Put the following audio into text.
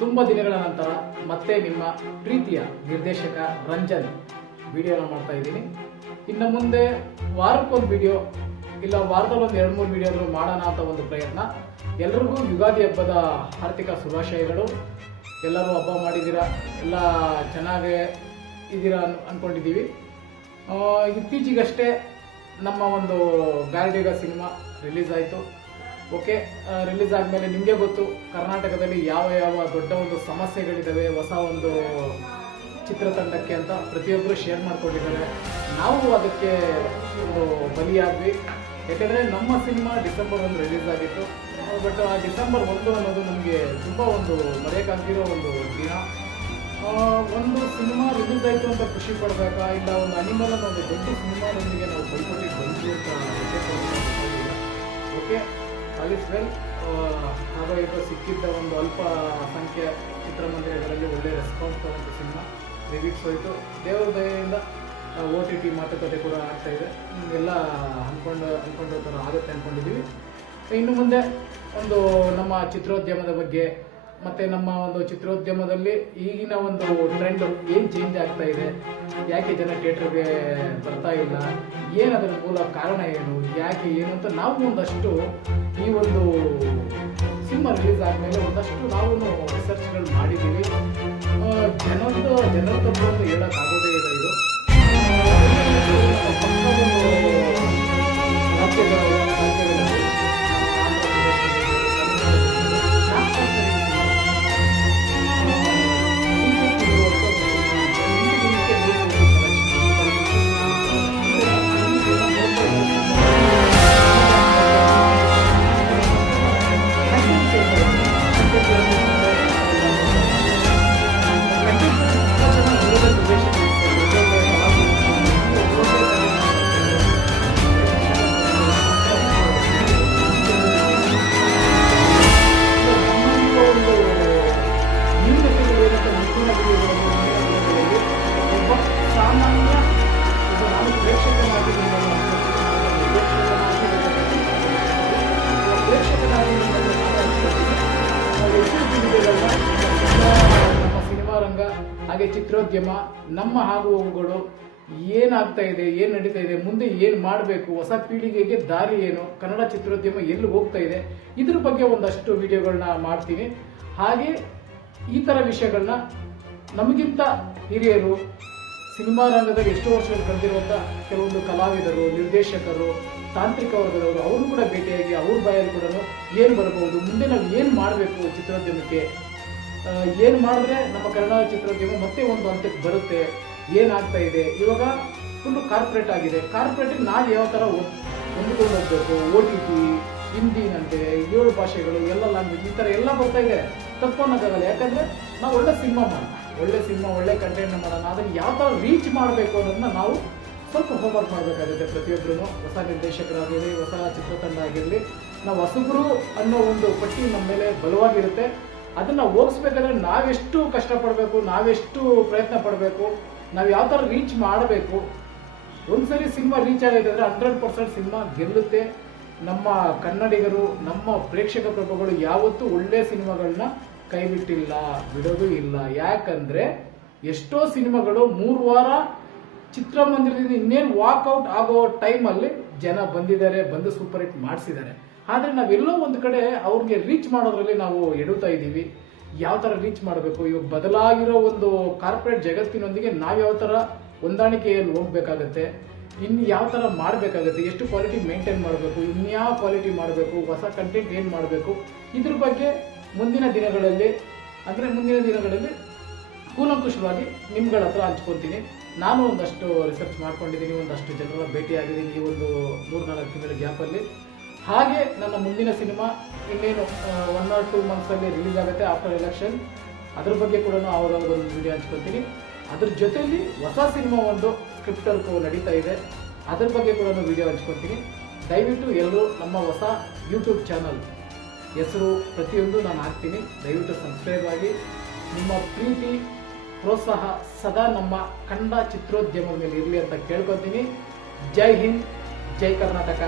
ತುಂಬ ದಿನಗಳ ನಂತರ ಮತ್ತೆ ನಿಮ್ಮ ಪ್ರೀತಿಯ ನಿರ್ದೇಶಕ ರಂಜನ್ ವಿಡಿಯೋನ ಮಾಡ್ತಾ ಇದ್ದೀನಿ. ಇನ್ನು ಮುಂದೆ ವಾರಕ್ಕೊಂದು ವಿಡಿಯೋ ಇಲ್ಲ ವಾರದಲ್ಲಿ ಒಂದು ಎರಡು ಮೂರು ವಿಡಿಯೋಗಳು ಮಾಡೋಣ ಅಂತ ಒಂದು ಪ್ರಯತ್ನ. ಎಲ್ರಿಗೂ ಯುಗಾದಿ ಹಬ್ಬದ ಆರ್ಥಿಕ ಶುಭಾಶಯಗಳು. ಎಲ್ಲರೂ ಹಬ್ಬ ಮಾಡಿದ್ದೀರಾ? ಎಲ್ಲ ಚೆನ್ನಾಗೇ ಇದ್ದೀರಾ ಅನ್ ಅಂದ್ಕೊಂಡಿದ್ದೀವಿ ಇತ್ತೀಚೆಗಷ್ಟೇ ನಮ್ಮ ಒಂದು ಗಾರ್ಡಿಗ ಸಿನಿಮಾ ರಿಲೀಸ್ ಆಯಿತು. ಓಕೆ ರಿಲೀಸ್ ಆದಮೇಲೆ ನಿಮಗೆ ಗೊತ್ತು, ಕರ್ನಾಟಕದಲ್ಲಿ ಯಾವ ಯಾವ ದೊಡ್ಡ ಒಂದು ಸಮಸ್ಯೆಗಳಿದ್ದಾವೆ ಹೊಸ ಒಂದು ಚಿತ್ರತಂಡಕ್ಕೆ ಅಂತ ಪ್ರತಿಯೊಬ್ಬರು ಶೇರ್ ಮಾಡ್ಕೊಂಡಿದ್ದಾರೆ. ನಾವು ಅದಕ್ಕೆ ಒಂದು ಬಲಿಯಾದ್ವಿ. ಯಾಕೆಂದರೆ ನಮ್ಮ ಸಿನಿಮಾ ಡಿಸೆಂಬರ್ ಒಂದು ರಿಲೀಸ್ ಆಗಿತ್ತು. ಬಟ್ ಆ ಡಿಸೆಂಬರ್ ಒಂದು ಅನ್ನೋದು ನಮಗೆ ತುಂಬ ಒಂದು ಮರೆಯಕ್ಕಾಗಿರೋ ಒಂದು ದಿನ. ಒಂದು ಸಿನಿಮಾ ರಿಲೀಸ್ ಆಯಿತು ಅಂತ ಖುಷಿ ಪಡಬೇಕಾ, ಇಲ್ಲ ಒಂದು ಅನಿಮಲ್ ಅನ್ನೋ ಒಂದು ದೊಡ್ಡ ಸಿನಿಮಾದೊಂದಿಗೆ ನಾವು ಬೈಪಟ್ಟಿಗೆ ಬಂದ್ವಿ ಅಂತ ಓಕೆ? ವೆಲ್ ಈಗ ಸಿಕ್ಕಿದ್ದ ಒಂದು ಅಲ್ಪ ಸಂಖ್ಯೆ ಚಿತ್ರಮಂದಿರಗಳಲ್ಲಿ ಒಳ್ಳೆ ರೆಸ್ಪಾನ್ಸ್ ತಗೊಂಡು ಸಿನಿಮಾ ರಿವೀಕ್ಸ್ ಹೋಯಿತು. ದೇವರ ದಯೆಯಿಂದ ಓ ಟಿ ಟಿ ಮಾತುಕತೆ ಕೂಡ ಆಗ್ತಾ ಇದೆ. ಎಲ್ಲ ಅಂದ್ಕೊಂಡು ಅಂದ್ಕೊಂಡು ಆಗುತ್ತೆ ಅಂದ್ಕೊಂಡಿದ್ದೀವಿ ಇನ್ನು ಮುಂದೆ ಒಂದು ನಮ್ಮ ಚಿತ್ರೋದ್ಯಮದ ಬಗ್ಗೆ ಮತ್ತೆ ನಮ್ಮ ಒಂದು ಚಿತ್ರೋದ್ಯಮದಲ್ಲಿ ಈಗಿನ ಒಂದು ಟ್ರೆಂಡ್ ಏನು ಚೇಂಜ್ ಆಗ್ತಾ ಇದೆ? ಯಾಕೆ ಜನ ಥಿಯೇಟರ್ಗೆ ಬರ್ತಾ ಇಲ್ಲ? ಏನು ಮೂಲ ಕಾರಣ ಏನು? ಯಾಕೆ ಏನು ಅಂತ ನಾವು ಒಂದಷ್ಟು ಈ ಒಂದು ಸಿನಿಮಾ ರಿಲೀಸ್ ಆದಮೇಲೆ ಒಂದಷ್ಟು ನಾವು ರಿಸರ್ಚ್ಗಳು ಮಾಡಿದ್ದೀವಿ ಜನರದ್ದು ಜನರ ತಪ್ಪು ಅಂತ ಹೇಳೋಕ್ಕಾಗೋದೇ ಹಾಗೆ ಚಿತ್ರೋದ್ಯಮ, ನಮ್ಮ ಆಗು ಹೋಗುಗಳು ಏನಾಗ್ತಾ ಇದೆ, ಏನ್ ನಡೀತಾ ಇದೆ, ಮುಂದೆ ಏನ್ ಮಾಡಬೇಕು, ಹೊಸ ಪೀಳಿಗೆಗೆ ದಾರಿ ಏನು, ಕನ್ನಡ ಚಿತ್ರೋದ್ಯಮ ಎಲ್ಲಿ ಹೋಗ್ತಾ ಇದೆ, ಇದ್ರ ಬಗ್ಗೆ ಒಂದಷ್ಟು ವಿಡಿಯೋಗಳನ್ನ ಮಾಡ್ತೀನಿ. ಹಾಗೆ ಈ ತರ ವಿಷಯಗಳನ್ನ ನಮಗಿಂತ ಹಿರಿಯರು, ಸಿನಿಮಾ ರಂಗದಲ್ಲಿ ಎಷ್ಟೋ ವರ್ಷಗಳು ಕಳೆದಿರುವಂಥ ಕೆಲವೊಂದು ಕಲಾವಿದರು, ನಿರ್ದೇಶಕರು, ತಾಂತ್ರಿಕ ವರ್ಗದವರು, ಅವರು ಕೂಡ ಭೇಟಿಯಾಗಿ ಅವ್ರ ಬಾಯಲ್ಲಿ ಕೂಡ ಏನು ಬರಬಹುದು, ಮುಂದೆ ನಾವು ಏನು ಮಾಡಬೇಕು ಚಿತ್ರೋದ್ಯಮಕ್ಕೆ ಏನು ಮಾಡಿದ್ರೆ ನಮ್ಮ ಕನ್ನಡ ಚಿತ್ರೋದ್ಯಮ ಮತ್ತೆ ಒಂದು ಹಂತಕ್ಕೆ ಬರುತ್ತೆ? ಏನಾಗ್ತಾ ಇದೆ? ಇವಾಗ ಫುಲ್ಲು ಕಾರ್ಪೊರೇಟ್ ಆಗಿದೆ. ಕಾರ್ಪೊರೇಟಿಗೆ ನಾವು ಯಾವ ಥರ ಹೊಂದ್ಕೊಂಡು ಹೋಗ್ಬೇಕು ಓ ಟಿ ಟಿ ಹಿಂದಿನಂತೆ ಏಳು ಭಾಷೆಗಳು, ಎಲ್ಲ ಲ್ಯಾಂಗ್ವೇಜ್ ಈ ಥರ ಎಲ್ಲ ಬರ್ತಾ ಇದೆ. ತಪ್ಪು ಅನ್ನೋಕ್ಕಾಗಲ್ಲ ಯಾಕಂದ್ರೆ ನಾವು ಒಳ್ಳೆ ಸಿನಿಮಾ ಮಾಡೋಣ. ಒಳ್ಳೆ ಸಿನಿಮಾ ಒಳ್ಳೆ ಕಂಟೆಂಟ್ ಮಾಡೋಣ. ಅದನ್ನು ಯಾವ ಥರ ರೀಚ್ ಮಾಡಬೇಕು ಅನ್ನೋದನ್ನ ನಾವು ಸ್ವಲ್ಪ ಹೋಮ್ವರ್ಕ್ ಮಾಡಬೇಕಾಗುತ್ತೆ ಪ್ರತಿಯೊಬ್ಬರೂ ಹೊಸ ನಿರ್ದೇಶಕರಾಗಿರಲಿ ಹೊಸ ಚಿತ್ರತಂಡ ಆಗಿರಲಿ. ನಾವು ಹೊಸಬ್ರು ಅನ್ನೋ ಒಂದು ಪಟ್ಟಿ ನಮ್ಮ ಮೇಲೆ ಬಲವಾಗಿರುತ್ತೆ. ಅದನ್ನ ಹೋಗಿಸ್ಬೇಕಂದ್ರೆ ನಾವೆಷ್ಟು ಕಷ್ಟಪಡಬೇಕು, ನಾವೆಷ್ಟು ಪ್ರಯತ್ನ ಪಡಬೇಕು, ನಾವು ಯಾವ ಥರ ರೀಚ್ ಮಾಡಬೇಕು. ಒಂದ್ಸರಿ ಸಿನಿಮಾ ರೀಚ್ ಆಗೈತೆ ಅಂದ್ರೆ ಹಂಡ್ರೆಡ್ ಪರ್ಸೆಂಟ್ ಸಿನಿಮಾ ಗೆಲ್ಲುತ್ತೆ. ನಮ್ಮ ಕನ್ನಡಿಗರು, ನಮ್ಮ ಪ್ರೇಕ್ಷಕ ಪ್ರಭುಗಳು ಯಾವತ್ತೂ ಒಳ್ಳೆ ಸಿನಿಮಾಗಳನ್ನ ಕೈಬಿಟ್ಟಿಲ್ಲ, ಬಿಡೋದು ಇಲ್ಲ. ಯಾಕಂದ್ರೆ ಎಷ್ಟೋ ಸಿನಿಮಾಗಳು ಮೂರು ವಾರ ಚಿತ್ರಮಂದಿರದಿಂದ ಇನ್ನೇನು ವಾಕ್ಔಟ್ ಆಗೋ ಟೈಮಲ್ಲಿ ಜನ ಬಂದಿದ್ದಾರೆ, ಬಂದು ಸೂಪರ್ ಹಿಟ್ ಮಾಡಿಸಿದ್ದಾರೆ. ಆದರೆ ನಾವೆಲ್ಲೋ ಒಂದು ಕಡೆ ಅವ್ರಿಗೆ ರೀಚ್ ಮಾಡೋದ್ರಲ್ಲಿ ನಾವು ಎಡುತ್ತಾ ಇದ್ದೀವಿ. ಯಾವ ಥರ ರೀಚ್ ಮಾಡಬೇಕು? ಇವಾಗ ಬದಲಾಗಿರೋ ಒಂದು ಕಾರ್ಪೊರೇಟ್ ಜಗತ್ತಿನೊಂದಿಗೆ ನಾವು ಯಾವ ಥರ ಹೊಂದಾಣಿಕೆಯಲ್ಲಿ ಹೋಗ್ಬೇಕಾಗತ್ತೆ? ಇನ್ನು ಯಾವ ಥರ ಮಾಡಬೇಕಾಗತ್ತೆ? ಎಷ್ಟು ಕ್ವಾಲಿಟಿ ಮೇಂಟೈನ್ ಮಾಡಬೇಕು? ಇನ್ಯಾವ ಕ್ವಾಲಿಟಿ ಮಾಡಬೇಕು? ಹೊಸ ಕಂಟೆಂಟ್ ಏನು ಮಾಡಬೇಕು? ಇದ್ರ ಬಗ್ಗೆ ಮುಂದಿನ ದಿನಗಳಲ್ಲಿ, ಅಂದರೆ ಮುಂದಿನ ದಿನಗಳಲ್ಲಿ ಕೂಲಂಕುಷವಾಗಿ ನಿಮ್ಗಳ ಹತ್ರ ಹಂಚ್ಕೊತೀನಿ. ನಾನು ಒಂದಷ್ಟು ರಿಸರ್ಚ್ ಮಾಡ್ಕೊಂಡಿದ್ದೀನಿ, ಒಂದಷ್ಟು ಜನರ ಭೇಟಿಯಾಗಿದ್ದೀನಿ ಈ ಒಂದು ಮೂರ್ನಾಲ್ಕು ತಿಂಗಳ ಗ್ಯಾಪಲ್ಲಿ ಹಾಗೆ ನನ್ನ ಮುಂದಿನ ಸಿನಿಮಾ ಇನ್ನೇನು ಒನ್ ಆರ್ ಟೂ ಮಂತ್ಸಲ್ಲಿ ರಿಲೀಸ್ ಆಗುತ್ತೆ ಆಫ್ಟರ್ ಎಲೆಕ್ಷನ್ ಅದ್ರ ಬಗ್ಗೆ ಕೂಡ ಒಂದು ವಿಡಿಯೋ ಹಂಚ್ಕೊತೀನಿ ಅದ್ರ ಜೊತೆಯಲ್ಲಿ ಹೊಸ ಸಿನಿಮಾ ಒಂದು ಸ್ಕ್ರಿಪ್ಟ್ ಅಲ್ಲಿ ನಡೀತಾ ಇದೆ. ಅದ್ರ ಬಗ್ಗೆ ಕೂಡ ವಿಡಿಯೋ ಹಂಚ್ಕೊತೀನಿ ದಯವಿಟ್ಟು ಎಲ್ಲರೂ ನಮ್ಮ ಹೊಸ ಯೂಟ್ಯೂಬ್ ಚಾನಲ್ ಹೆಸರು ಪ್ರತಿಯೊಂದು ನಾನು ಹಾಕ್ತೀನಿ. ದಯವಿಟ್ಟು ಸಬ್ಸ್ಕ್ರೈಬ್ ಆಗಿ. ನಿಮ್ಮ ಪ್ರೀತಿ, ಪ್ರೋತ್ಸಾಹ ಸದಾ ನಮ್ಮ ಕನ್ನಡ ಚಿತ್ರೋದ್ಯಮದ ಮೇಲೆ ಇರಲಿ ಅಂತ ಕೇಳ್ಕೊತೀನಿ ಜೈ ಹಿಂದ್, ಜೈ ಕರ್ನಾಟಕ.